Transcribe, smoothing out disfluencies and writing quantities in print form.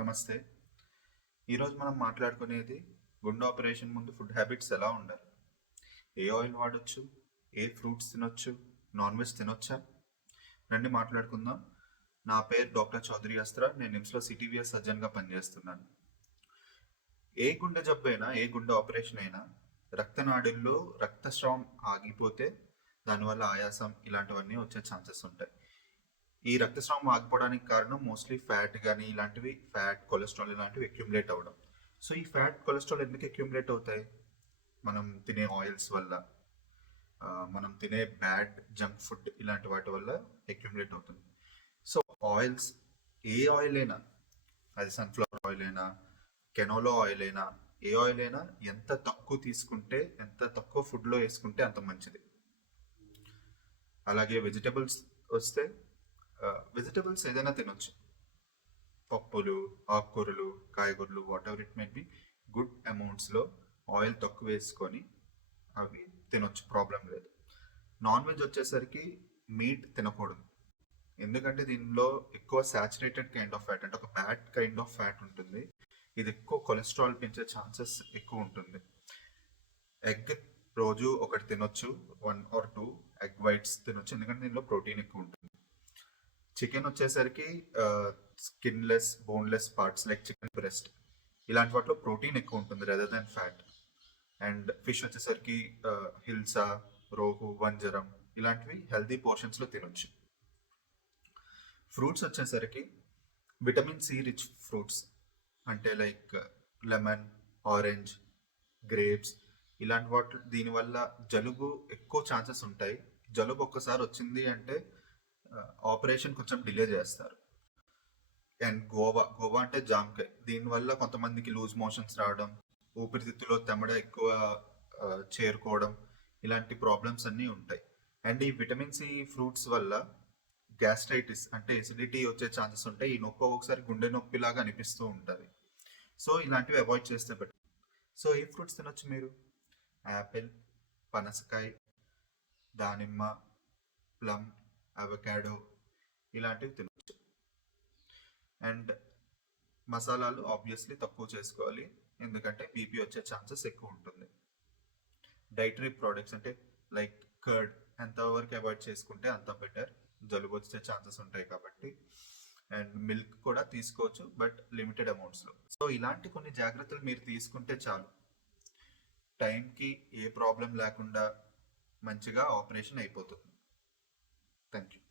నమస్తే. ఈరోజు మనం మాట్లాడుకునేది గుండె ఆపరేషన్ ముందు ఫుడ్ హ్యాబిట్స్ ఎలా ఉండాలి? ఏ ఆయిల్ వాడొచ్చు? ఏ ఫ్రూట్స్ తినొచ్చు? నాన్ వెజ్ తినొచ్చా? రండి మాట్లాడుకుందాం. నా పేరు డాక్టర్ చౌదరి అస్త్రా. నేను నిమ్స్లో సిటీవీఎస్ సర్జన్గా పనిచేస్తున్నాను. ఏ గుండె జబ్బు అయినా, ఏ గుండె ఆపరేషన్ అయినా రక్తనాడుల్లో రక్తస్రావం ఆగిపోతే దానివల్ల ఆయాసం ఇలాంటివన్నీ వచ్చే ఛాన్సెస్ ఉంటాయి. ఈ రక్తస్రావం ఆగిపోవడానికి కారణం మోస్ట్లీ ఫ్యాట్ కానీ ఇలాంటివి కొలెస్ట్రాల్ ఇలాంటివి అక్యుములేట్ అవ్వడం. సో ఈ ఫ్యాట్ కొలెస్ట్రాల్ ఎందుకు అక్యుములేట్ అవుతాయి? మనం తినే ఆయిల్స్ వల్ల, మనం తినే బ్యాడ్ జంక్ ఫుడ్ ఇలాంటి వాటి వల్ల అక్యుములేట్ అవుతుంది. సో ఆయిల్స్, ఏ ఆయిల్ అయినా, అది సన్ఫ్లవర్ ఆయిల్ అయినా, కెనోలా ఆయిల్ అయినా, ఏ ఆయిల్ అయినా ఎంత తక్కువ తీసుకుంటే, ఎంత తక్కువ ఫుడ్లో వేసుకుంటే అంత మంచిది. అలాగే వెజిటబుల్స్ వస్తే, వెజిటబుల్స్ ఏదైనా తినొచ్చు. పప్పులు, ఆకుకూరలు, కాయగూరలు, whatever it may be, good అమౌంట్స్లో ఆయిల్ తక్కువ వేసుకొని అవి తినొచ్చు, ప్రాబ్లం లేదు. నాన్ వెజ్ వచ్చేసరికి మీట్ తినకూడదు. ఎందుకంటే దీనిలో ఎక్కువ సాచురేటెడ్ కైండ్ ఆఫ్ ఫ్యాట్, అంటే ఒక బ్యాడ్ కైండ్ ఆఫ్ ఫ్యాట్ ఉంటుంది. ఇది ఎక్కువ కొలెస్ట్రాల్ పెంచే ఛాన్సెస్ ఎక్కువ ఉంటుంది. ఎగ్ రోజు ఒకటి తినొచ్చు, 1 or 2 ఎగ్ వైట్స్ తినొచ్చు, ఎందుకంటే దీనిలో ప్రోటీన్ ఎక్కువ ఉంటుంది. చికెన్ వచ్చేసరికి skinless, boneless parts like chicken breast ఇలాంటి వాటిలో ప్రోటీన్ ఎక్కువ ఉంటుంది rather than fat. And fish వచ్చేసరికి హిల్సా, రోహు, వంజరం ఇలాంటివి హెల్తీ పోర్షన్స్లో తినొచ్చు. ఫ్రూట్స్ వచ్చేసరికి విటమిన్ సి రిచ్ ఫ్రూట్స్, అంటే లైక్ లెమన్, ఆరెంజ్, గ్రేప్స్ ఇలాంటి వాటి, దీనివల్ల జలుబు ఎక్కువ ఛాన్సెస్ ఉంటాయి. జలుబు ఒక్కసారి వచ్చింది అంటే ఆపరేషన్ కొంచెం డిలే చేస్తారు. అండ్ గోవా అంటే జామకాయ, దీనివల్ల కొంతమందికి లూజ్ మోషన్స్ రావడం, ఊపిరితిత్తులో తెమ్మడ ఎక్కువ చేరుకోవడం ఇలాంటి ప్రాబ్లమ్స్ అన్నీ ఉంటాయి. అండ్ ఈ విటమిన్ సి ఫ్రూట్స్ వల్ల గ్యాస్ట్రైటిస్ అంటే ఎసిడిటీ వచ్చే ఛాన్సెస్ ఉంటాయి. ఈ నొప్పి ఒకసారి గుండె నొప్పి లాగా అనిపిస్తూ ఉంటుంది. సో ఇలాంటివి అవాయిడ్ చేస్తే బెటర్. సో ఏ ఫ్రూట్స్ తినొచ్చు మీరు? యాపిల్, పనసకాయ, దానిమ్మ, ప్లమ్, అవకాడో ఇలాంటివి తినొచ్చు. అండ్ మసాలాలు ఆబ్వియస్లీ తక్కువ చేసుకోవాలి, ఎందుకంటే బీపీ వచ్చే ఛాన్సెస్ ఎక్కువ ఉంటుంది. డైటరీ ప్రోడక్ట్స్ అంటే లైక్ కర్డ్ ఎంతవరకు అవాయిడ్ చేసుకుంటే అంత బెటర్, జలుబు వచ్చే ఛాన్సెస్ ఉంటాయి కాబట్టి. అండ్ మిల్క్ కూడా తీసుకోవచ్చు, బట్ లిమిటెడ్ అమౌంట్స్లో. సో ఇలాంటి కొన్ని జాగ్రత్తలు మీరు తీసుకుంటే చాలు, టైంకి ఏ ప్రాబ్లం లేకుండా మంచిగా ఆపరేషన్ అయిపోతుంది. Thank you.